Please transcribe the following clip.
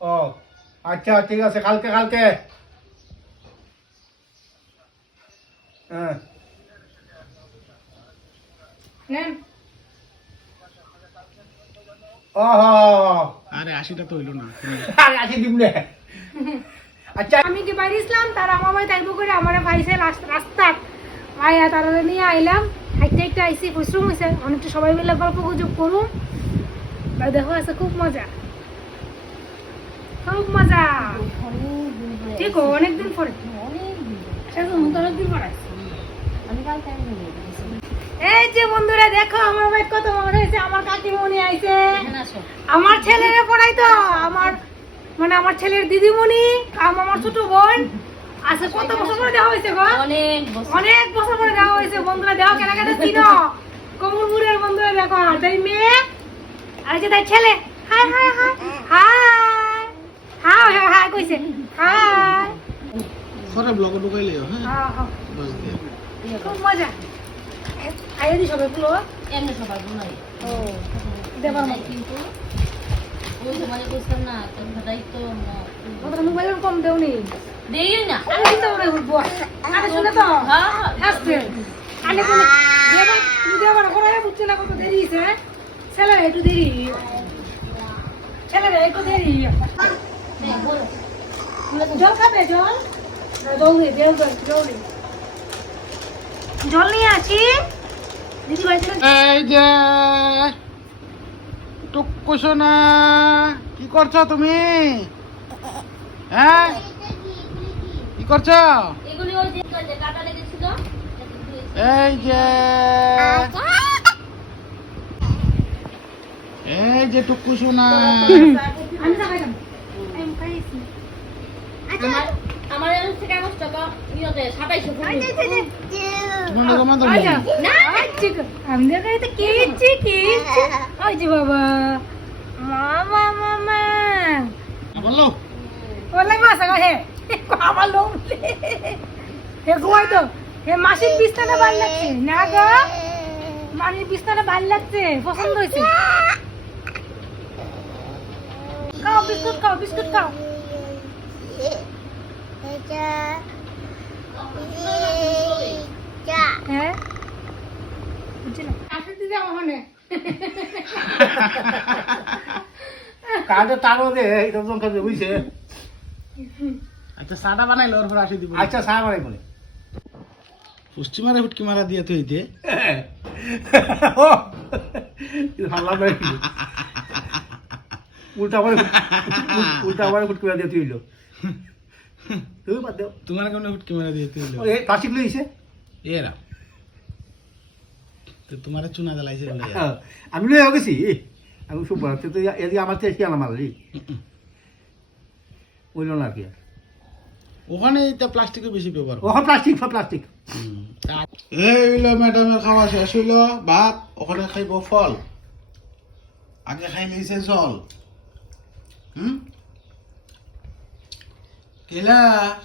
ও আচ্ছা ঠিক আছে কালকে কালকে। হ্যাঁ। নেন। ও হো আরে আশিটা তো হইল না। আরে আছে দিমলে আচ্ছা। আমি কি বাইরে ইসলাম তার আমার ভাই তাইব করে আমার ভাইছে রাস্তা। তারা নিয়ে আইলাম হাইটে একটা আইসি পরিশ্রম হয়েছে অনেকটা সবাই মিলে গল্প গুজব করুন দেখো আছে খুব মজা। খুব মজা। ঠিক অনেকদিন পরে। অনেকদিন। পরে এই যে বন্ধুরা দেখো আমার ভাই কত মনে হয়েছে আমার কাকিমণি আইছে। আমার ছেলেরে পড়াই তো আমার মানে আমার ছেলের দিদিমণি আমার ছোট বোন। আছে কত বছর পরে দেওয়া হয়েছে গো? অনেক বছর। পরে দেওয়া হয়েছে। বন্ধুরা দেখো কেনা কেনা চিনো কমলপুরের বন্ধুরা দেখো আর তাই মেয়ে আর যে তাই ছেলে। Hi hi hi. কইছে হাই। পরে ব্লগে ঢুকাইলেও হ্যাঁ হ্যাঁ? হ্যাঁ বাস দিয়ে। খুব মজা। আইয়া দি সবাই গুলো এমনি সবার বোনাই ও দেবার মতো। কিন্তু ওই তোমাকে বুঝতাম না মোবাইল কম দেই না। আমি দিতে পারে উঠবো আরে শুনে তো। হ্যাঁ হ্যাঁ। হাসতে আলে কোন দেবার দেবার করে বুঝছে না কত দেরি হইছে ছেলে একটু দেরি। ছেলে একটু দেরি। জল খাবে জল? জল নেই জল জল জল নেই। জল নিয়ে আসি দিদি বাড়ি এই যে টুকু সোনা কি করছ তুমি? হ্যাঁ? কি করছ? ওই যে লেগেছিল? এই যে এই যে টুকু সোনা। আমি আমার আমার তোমার আচ্ছা না আচ্ছা আমাদের গাড়িতে কে ইচ্ছে ওই যে বাবা মামা মামা। বলল ওলাই মাছ হে আমার লোক হে ঘুমাই তো? হে মাসির বিছনাটা ভালো লাগছে? না গো। মানির বিছনাটা ভালো লাগছে? পছন্দ হয়েছে? খাও বিস্কুট খাও বিস্কুট খাও। হ্যাঁ? কাজে দে বুঝছে? আচ্ছা চাটা বানাইলো ওর পর আসি দিব। আচ্ছা সাহা বানাই বলে। পুষ্টি মারা ফুটকি মারা দিয়ে তুই হাল্লা উল্টা উল্টা মারে ফুটকি মারা দিয়ে তুইলো তুই বাদ দেও মারা দিয়ে তুই ও, এই প্লাস্টিক তো তোমার চুনা জ্বালাইছে বলে হ্যাঁ, আমি লই গেছি। আমি খুব বড় তুই এদিকে আমার থেকে আনা মারলি বলল না কি ওখানে এটা প্লাস্টিকও বেশি ব্যবহার ও প্লাস্টিক প্লাস্টিক। এই হইল ম্যাডামের খাওয়া শেষ হইল। ভাত ওখানে খাইব ফল। আগে খাই লইছে জল। হুম? que la